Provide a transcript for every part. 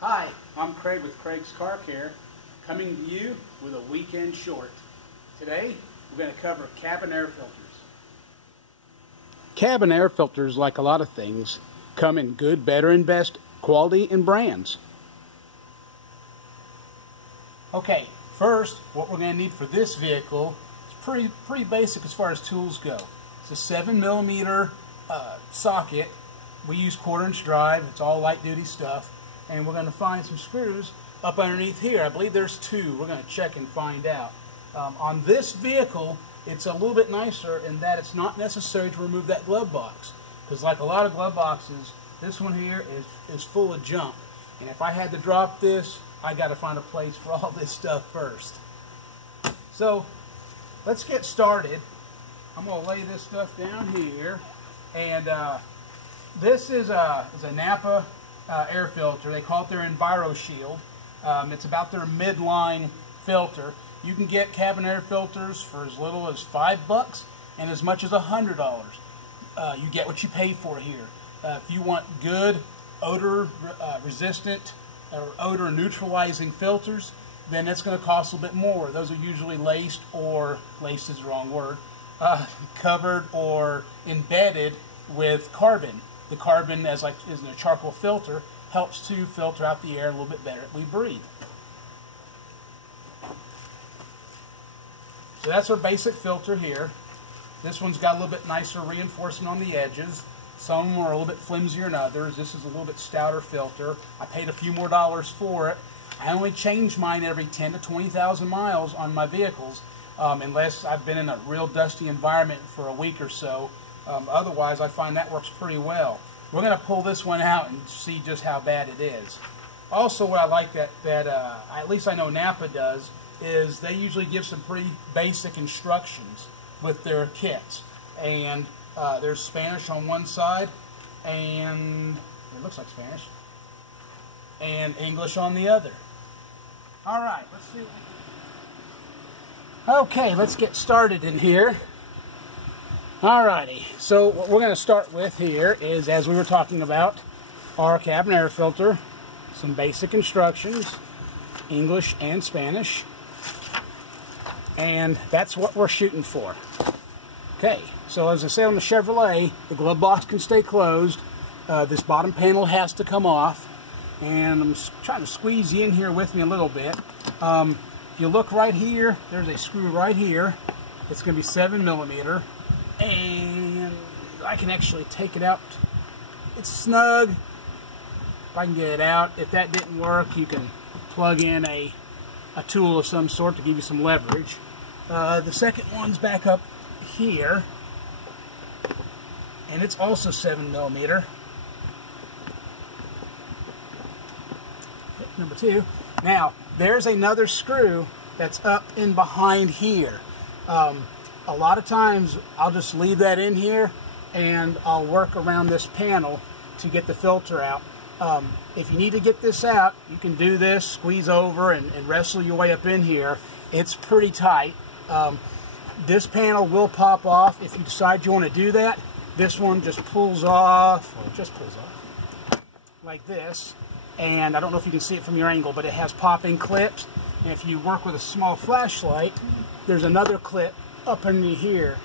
Hi, I'm Craig with Craig's Car Care, coming to you with a weekend short. Today, we're going to cover cabin air filters. Cabin air filters, like a lot of things, come in good, better, and best quality and brands. Okay, first, what we're going to need for this vehicle is pretty basic as far as tools go. It's a 7mm socket. We use 1/4" drive. It's all light duty stuff. And we're going to find some screws up underneath here. I believe there's 2. We're going to check and find out. On this vehicle, it's a little bit nicer in that it's not necessary to remove that glove box. Because like a lot of glove boxes, this one here is full of junk. And if I had to drop this, I got to find a place for all this stuff first. So let's get started. I'm going to lay this stuff down here. And this is a NAPA air filter. They call it their Enviro Shield. It's about their midline filter. You can get cabin air filters for as little as $5 and as much as $100. You get what you pay for here. If you want good odor resistant or odor neutralizing filters, then that's going to cost a little bit more. Those are usually laced, or laced is the wrong word, covered or embedded with carbon. The carbon, as in a charcoal filter, helps to filter out the air a little bit better that we breathe. So that's our basic filter here. This one's got a little bit nicer reinforcement on the edges. Some are a little bit flimsier than others. This is a little bit stouter filter. I paid a few more dollars for it. I only change mine every 10 to 20,000 miles on my vehicles, unless I've been in a real dusty environment for a week or so. Otherwise, I find that works pretty well. We're going to pull this one out and see just how bad it is. Also, what I like that at least I know NAPA does, is they usually give some pretty basic instructions with their kits. And there's Spanish on one side, and it looks like Spanish, and English on the other. All right, let's see. Okay, let's get started in here. Alrighty, so what we're going to start with here is, as we were talking about, our cabin air filter, some basic instructions, English and Spanish, and that's what we're shooting for. Okay, so as I said on the Chevrolet, the glove box can stay closed. This bottom panel has to come off, and I'm trying to squeeze you in here with me a little bit. If you look right here, there's a screw right here. It's going to be 7mm. And I can actually take it out. It's snug. If I can get it out. If that didn't work, you can plug in a tool of some sort to give you some leverage. The second one's back up here, and it's also 7mm. Number 2. Now, there's another screw that's up in behind here. A lot of times I'll just leave that in here and I'll work around this panel to get the filter out. If you need to get this out, you can do this, squeeze over and wrestle your way up in here. It's pretty tight. This panel will pop off if you decide you want to do that. This one just pulls off, well, it just pulls off like this. And I don't know if you can see it from your angle, but it has popping clips. And if you work with a small flashlight, there's another clip up underneath here.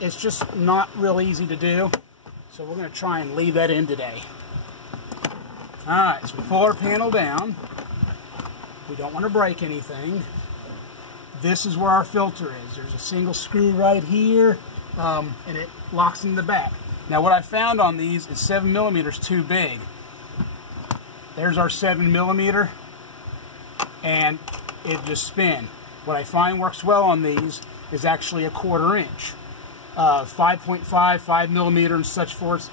It's just not real easy to do, so we're going to try and leave that in today. Alright, so we pull our panel down. We don't want to break anything. This is where our filter is. There's a single screw right here, and it locks in the back. Now what I found on these is 7mm is too big. There's our 7mm, and it just spins. What I find works well on these is actually a 1/4 inch. 5.5, 5mm and such forth,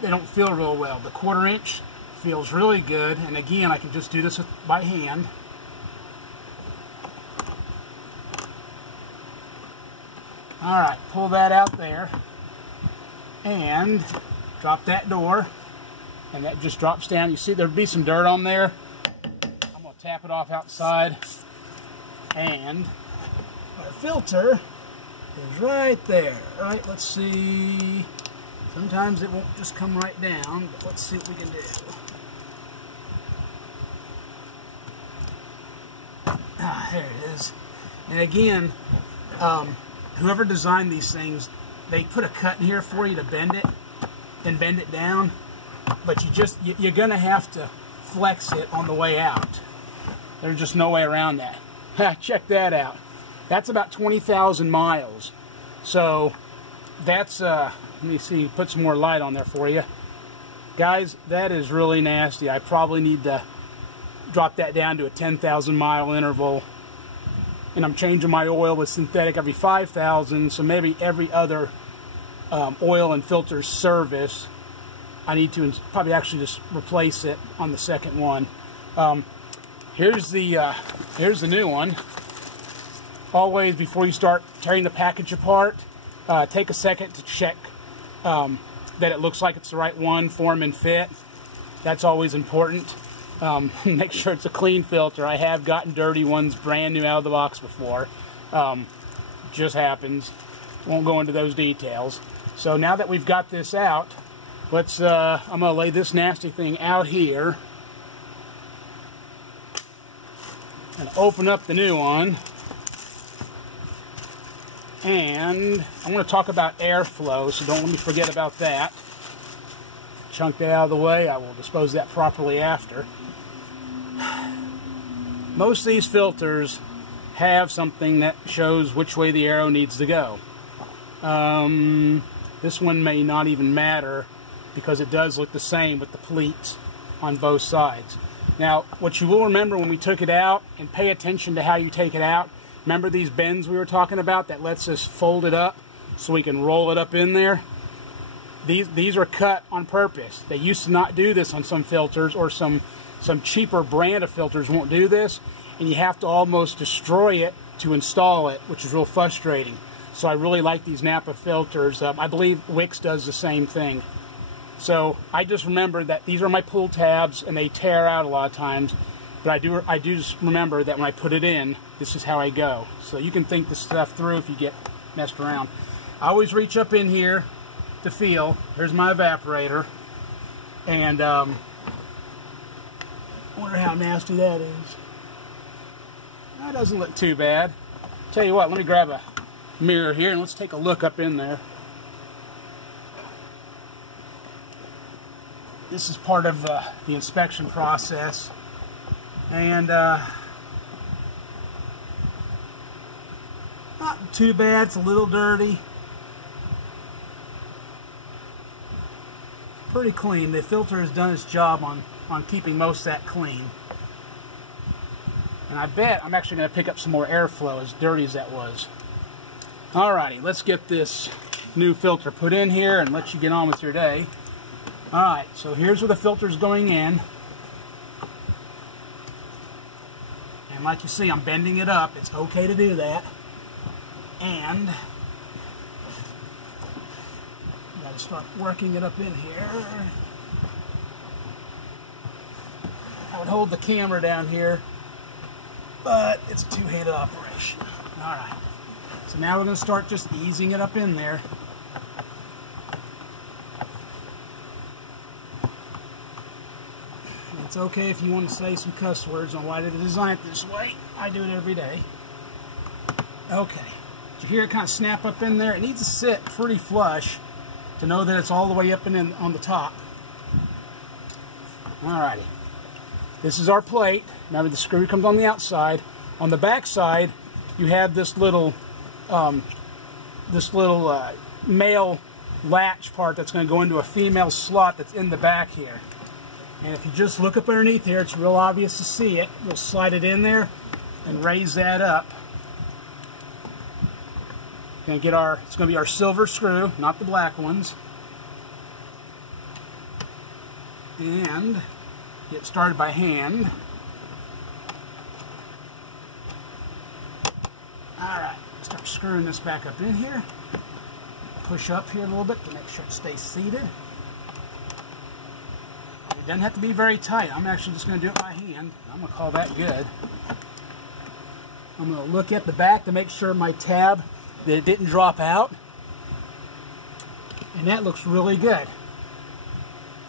they don't feel real well. The 1/4 inch feels really good, and again, I can just do this by hand. Alright, pull that out there, and drop that door, and that just drops down. You see there'd be some dirt on there. I'm going to tap it off outside, and our filter is right there. Alright, let's see. Sometimes it won't just come right down, but let's see what we can do. There it is. And again, whoever designed these things, they put a cut in here for you to bend it and bend it down, but you're going to have to flex it on the way out. There's just no way around that. Check that out. That's about 20,000 miles. So that's, let me see, put some more light on there for you. Guys, that is really nasty. I probably need to drop that down to a 10,000 mile interval. And I'm changing my oil with synthetic every 5,000, so maybe every other oil and filter service, I need to probably actually just replace it on the second one. Here's the new one. Always, before you start tearing the package apart, take a second to check that it looks like it's the right one, form and fit. That's always important. Make sure it's a clean filter. I have gotten dirty ones brand new out of the box before. Just happens. Won't go into those details. So now that we've got this out, let's I'm gonna lay this nasty thing out here and open up the new one. And I want to talk about airflow, so don't let me forget about that. Chunk that out of the way. I will dispose of that properly after. Most of these filters have something that shows which way the arrow needs to go. This one may not even matter because it does look the same with the pleats on both sides. Now, what you will remember when we took it out, and pay attention to how you take it out, remember these bends we were talking about that lets us fold it up so we can roll it up in there? These are cut on purpose. They used to not do this on some filters, or some cheaper brand of filters won't do this, and you have to almost destroy it to install it, which is real frustrating. So I really like these NAPA filters. I believe Wix does the same thing. So I just remember that these are my pull tabs, and they tear out a lot of times. But I do just remember that when I put it in, this is how I go. So you can think this stuff through if you get messed around. I always reach up in here to feel. Here's my evaporator. And I wonder how nasty that is. That doesn't look too bad. Tell you what, let me grab a mirror here and let's take a look up in there. This is part of the inspection process. And not too bad. It's a little dirty. Pretty clean. The filter has done its job on keeping most of that clean. And I bet I'm actually going to pick up some more airflow, as dirty as that was. Alrighty, let's get this new filter put in here and let you get on with your day. Alright, so here's where the filter's going in. And like you see, I'm bending it up. It's okay to do that. And got to start working it up in here. I would hold the camera down here, but it's a two-handed operation. Alright, so now we're going to start just easing it up in there. It's okay if you want to say some cuss words on why they designed it this way. I do it every day. Okay. Did you hear it kind of snap up in there? It needs to sit pretty flush to know that it's all the way up and in on the top. Alrighty. This is our plate. Remember, the screw comes on the outside. On the back side, you have this little male latch part that's going to go into a female slot that's in the back here. And if you just look up underneath here, it's real obvious to see it. We'll slide it in there and raise that up. It's going to be our silver screw, not the black ones. And get started by hand. Alright, start screwing this back up in here. Push up here a little bit to make sure it stays seated. It doesn't have to be very tight. I'm actually just going to do it by hand. I'm going to call that good. I'm going to look at the back to make sure my tab, that it didn't drop out. And that looks really good.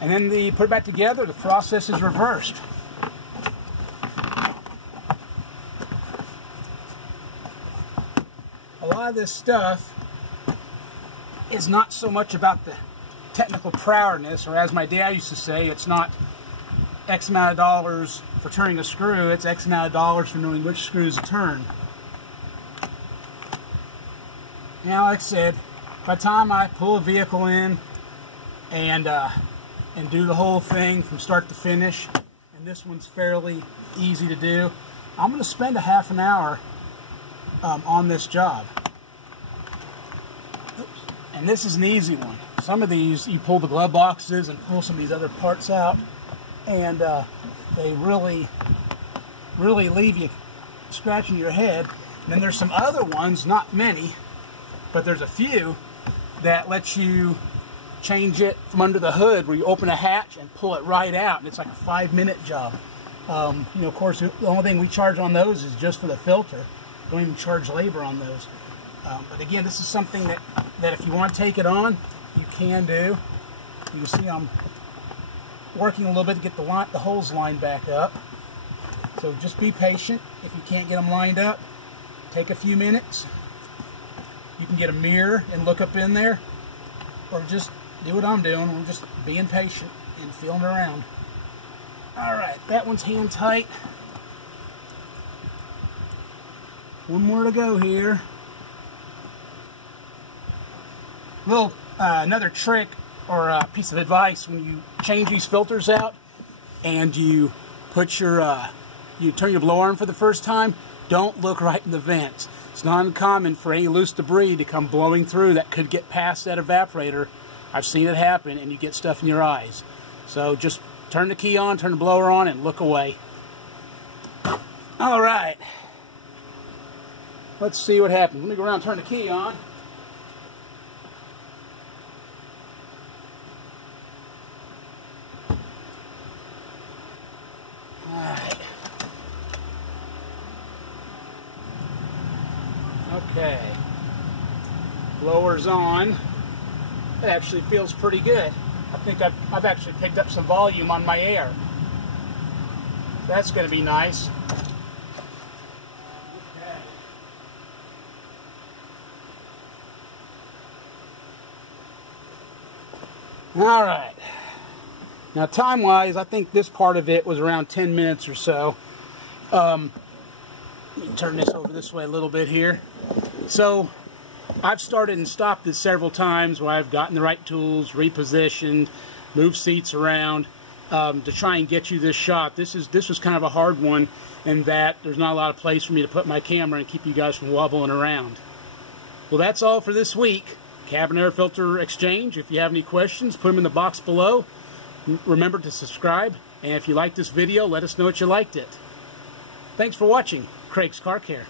And then you put it back together, the process is reversed. lot of this stuff is not so much about the technical prowess, or as my dad used to say, it's not X amount of dollars for turning a screw, it's X amount of dollars for knowing which screws to turn. Now, like I said, by the time I pull a vehicle in and do the whole thing from start to finish, and this one's fairly easy to do, I'm going to spend a half an hour on this job. Oops. And this is an easy one. Some of these, you pull the glove boxes and pull some of these other parts out, and they really leave you scratching your head. And then there's some other ones, not many, but there's a few that let you change it from under the hood, where you open a hatch and pull it right out, and it's like a 5-minute job. You know, of course, the only thing we charge on those is just for the filter. We don't even charge labor on those. But again, this is something that if you want to take it on, you can do. You can see I'm working a little bit to get the holes lined back up. So just be patient. If you can't get them lined up, take a few minutes. You can get a mirror and look up in there, or just do what I'm doing. I'm just being patient and feeling around. Alright, that one's hand tight. One more to go here. Another trick or a piece of advice: when you change these filters out and you put you turn your blow arm for the first time, don't look right in the vents. It's not uncommon for any loose debris to come blowing through that could get past that evaporator. I've seen it happen, and you get stuff in your eyes. So just turn the key on, turn the blower on, and look away. All right. Let's see what happens. Let me go around and turn the key on. All right. Okay. Blower's on. It actually feels pretty good. I think I've actually picked up some volume on my air. That's going to be nice. Okay. All right. Now, time-wise, I think this part of it was around 10 minutes or so. Let me turn this over this way a little bit here. So, I've started and stopped this several times where I've gotten the right tools, repositioned, moved seats around to try and get you this shot. This was kind of a hard one in that there's not a lot of place for me to put my camera and keep you guys from wobbling around. Well, that's all for this week. Cabin air filter exchange. If you have any questions, put them in the box below. Remember to subscribe, and if you like this video, let us know that you liked it. Thanks for watching. Craig's Car Care.